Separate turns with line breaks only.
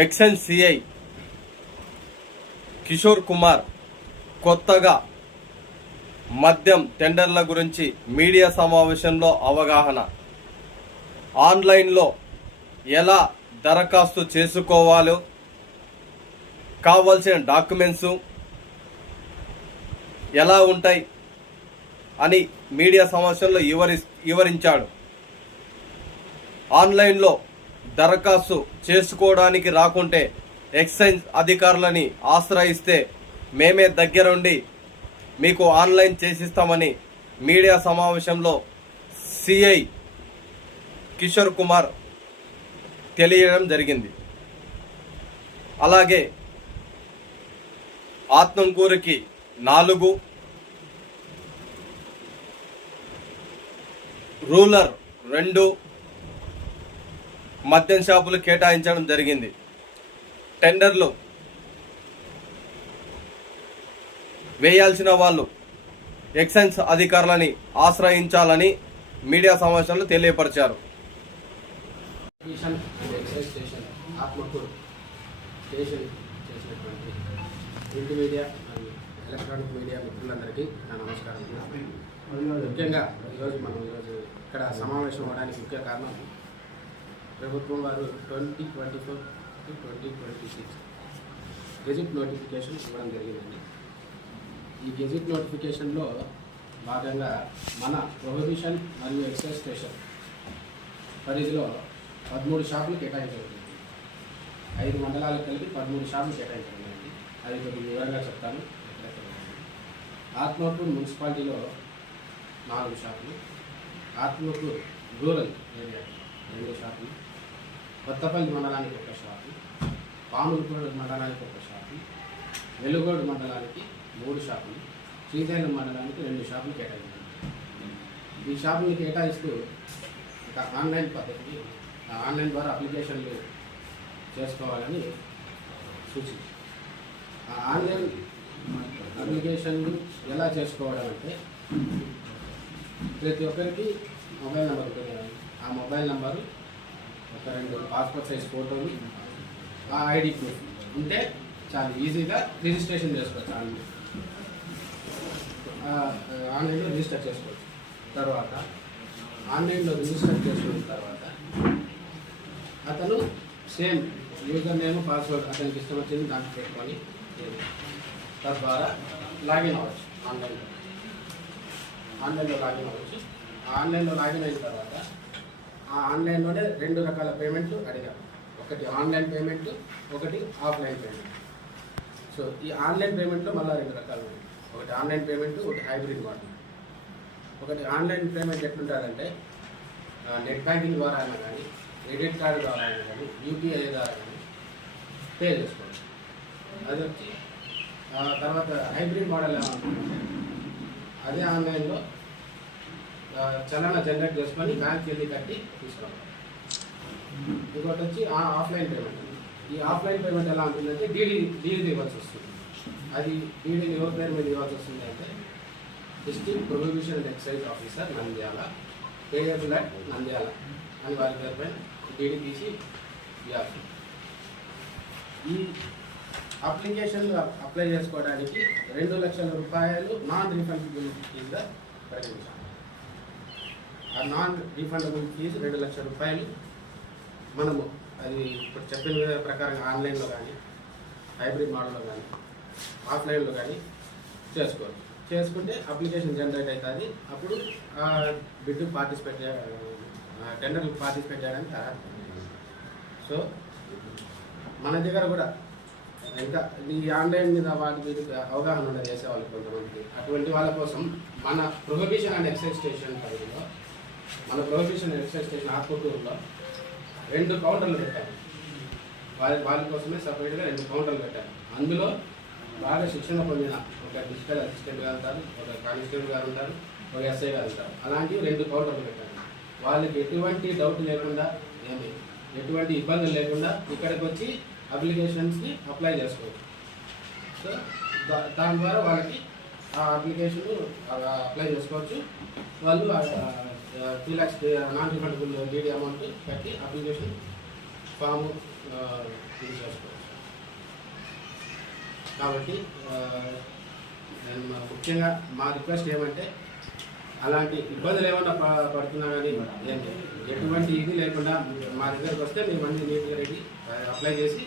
XL CI Kishore Kumar కొత్తగా మద్యం టెండర్ల గురించి మీడియా సమావేశంలో అవగాహన. ఆన్లైన్లో ఎలా దరఖాస్తు చేసుకోవాలో కావాల్సిన డాక్యుమెంట్స్ ఎలా ఉంటాయి అని మీడియా సమావేశంలో వివరి వివరించాడు ఆన్లైన్లో దరఖాస్తు చేసుకోవడానికి రాకుంటే ఎక్సైజ్ అధికారులని ఆశ్రయిస్తే మేమే దగ్గరుండి మీకు ఆన్లైన్ చేసిస్తామని మీడియా సమావేశంలో సిఐ కిషోర్ కుమార్ తెలియడం జరిగింది. అలాగే ఆత్మంకూరికి నాలుగు రూలర్ రెండు మద్యం షాపులు కేటాయించడం జరిగింది. టెండర్లు వేయాల్సిన వాళ్ళు ఎక్సైజ్ అధికారులని ఆశ్రయించాలని మీడియా సమావేశంలో తెలియపరిచారు.
ప్రింట్ మీడియా ఎలక్ట్రానిక్ మీడియా మిత్రులందరికీ నా నమస్కారం ముఖ్యంగా ఈరోజు మనం ఈరోజు ఇక్కడ సమావేశం అవడానికి ముఖ్య కారణం ప్రభుత్వం వారు twenty twenty four to twenty twenty six gazette notification ఇవ్వడం జరిగిందండి. ఈ గెజిట్ నోటిఫికేషన్లో భాగంగా మన ప్రొహిబిషన్ మరియు ఎక్సైజ్ స్టేషన్ పరిధిలో పదమూడు షాపులు కేటాయించబడింది ఐదు మండలాలకు కలిపి పదమూడు షాపులు కేటాయించబడింది అది కొద్దిగా వివరంగా చెప్తాను. ఆత్మకూరు మున్సిపాలిటీలో నాలుగు షాపులు ఆత్మకూరు రూరల్ ఏరియా రెండు షాపులు కొత్తపల్లి మండలానికి ఒక షాపు పాములపూడి మండలానికి ఒక షాపు వెలుగోడు మండలానికి మూడు షాపులు శ్రీశైలం మండలానికి రెండు షాపులు కేటాయించారు ఈ షాపుని కేటాయిస్తూ ఇక ఆన్లైన్ పద్ధతికి ఆ ఆన్లైన్ ద్వారా అప్లికేషన్లు చేసుకోవాలని సూచించి ఆ ఆన్లైన్ అప్లికేషన్లు ఎలా చేసుకోవడం అంటే ప్రతి ఒక్కరికి మొబైల్ నెంబర్ ఉంటుంది ఆ మొబైల్ నెంబరు ఒక రెండు పాస్పోర్ట్ సైజ్ ఫోటోలు ఆ ఐడి ప్రూఫ్ ఉంటే చాలా ఈజీగా రిజిస్ట్రేషన్ చేసుకోవచ్చు ఆన్లైన్. ఆన్లైన్లో రిజిస్టర్ చేసుకోవచ్చు. తర్వాత ఆన్లైన్లో రిజిస్టర్ చేసుకున్న తర్వాత అతను సేమ్ యూజర్ నేమ్ పాస్వర్డ్ అతనికి ఇష్టం వచ్చింది దాంట్లో పెట్టుకొని తద్వారా లాగిన్ అవ్వచ్చు ఆన్లైన్లో. ఆన్లైన్లో లాగిన్ అవ్వచ్చు. ఆ ఆన్లైన్లో లాగిన్ అయిన తర్వాత ఆ ఆన్లైన్లోనే రెండు రకాల పేమెంట్లు అడిగాం. ఒకటి ఆన్లైన్ పేమెంట్ ఒకటి ఆఫ్లైన్ పేమెంట్. సో ఈ ఆన్లైన్ పేమెంట్లో మళ్ళీ రెండు రకాలు ఉన్నాయి. ఒకటి ఆన్లైన్ పేమెంట్ ఒకటి హైబ్రిడ్ మోడల్. ఒకటి ఆన్లైన్ పేమెంట్ ఎట్లుంటుందంటే నెట్ బ్యాంకింగ్ ద్వారా అయినా కానీ క్రెడిట్ కార్డు ద్వారా అయినా కానీ యూపీఐ ద్వారా కానీ పే చేసుకోవచ్చు. అది వచ్చి తర్వాత హైబ్రిడ్ మోడల్ ఏమంటుందంటే అదే ఆన్లైన్లో చలన జనరేట్ చేసుకొని బ్యాంక్కి వెళ్ళి కట్టి తీసుకోవాలి. ఇంకోటి వచ్చి ఆ ఆఫ్లైన్ పేమెంట్. ఈ ఆఫ్లైన్ పేమెంట్ ఎలా ఉంటుందంటే డీడీ డీడీ ఇవ్వాల్సి వస్తుంది. అది డీడీని ఎవరి పేరు మీద ఇవ్వాల్సి వస్తుంది అంటే district prohibition and excise officer Nandyal payable at Nandyal అని వారి పేరు పైన డీడీ తీసి ఇవ్వాలి. ఈ అప్లికేషన్ అప్లై చేసుకోవడానికి రెండు లక్షల రూపాయలు నాన్ రీఫండబుల్ కింద పరిగణించాలి నాన్ రీఫండబుల్ ఫీజు రెండు లక్షల రూపాయలు మనము అది ఇప్పుడు చెప్పిన విధ ప్రకారంగా ఆన్లైన్లో కానీ హైబ్రిడ్ మోడల్లో కానీ ఆఫ్లైన్లో కానీ చేసుకోవచ్చు. చేసుకుంటే అప్లికేషన్ జనరేట్ అవుతుంది. అప్పుడు ఆ బిడ్డు పార్టిసిపేట్ చేయ టెండర్ పార్టిసిపేట్ చేయడానికి అర్హత సో మన దగ్గర కూడా ఇంకా ఈ ఆన్లైన్ మీద వాటి మీద అవగాహన ఉండదు చేసే కొంతమంది. అటువంటి వాళ్ళ కోసం మన ప్రొహిబిషన్ అండ్ ఎక్సైజ్ స్టేషన్ పరిధిలో మన ప్రొహిబిషన్ ఎక్సైజ్ స్టేషన్ ఆత్మకూరులో రెండు కౌంటర్లు పెట్టాము వారి వారి కోసమే సపరేట్గా రెండు కౌంటర్లు పెట్టాము అందులో బాగా శిక్షణ పొందిన ఒక డిజిటల్ అసిస్టెంట్ గారు ఉంటారు ఒక కానిస్టేబుల్ గారు ఉంటారు ఒక ఎస్ఐ గారు ఉంటారు. అలాంటివి రెండు కౌంటర్లు పెట్టాలి వాళ్ళకి ఎటువంటి డౌట్ లేకుండా ఏమి ఎటువంటి ఇబ్బందులు లేకుండా ఇక్కడికి వచ్చి అప్లికేషన్స్ని అప్లై చేసుకోవచ్చు. సో దా- దాని ద్వారా వాళ్ళకి ఆ అప్లికేషన్ అప్లై చేసుకోవచ్చు. వాళ్ళు two lakhs non refundable DD amount కట్టి అప్లికేషన్ ఫామ్ ఫిల్ చేసుకోవచ్చు కాబట్టి uh, నేను ముఖ్యంగా మా రిక్వెస్ట్ ఏమంటే అలాంటి ఇబ్బందులు ఏమన్నా పడుతున్నా కానీ ఏంటి ఎటువంటి ఇది లేకుండా మా దగ్గరకు వస్తే మేము అన్ని నీట్గా రెడీ uh, అప్లై చేసి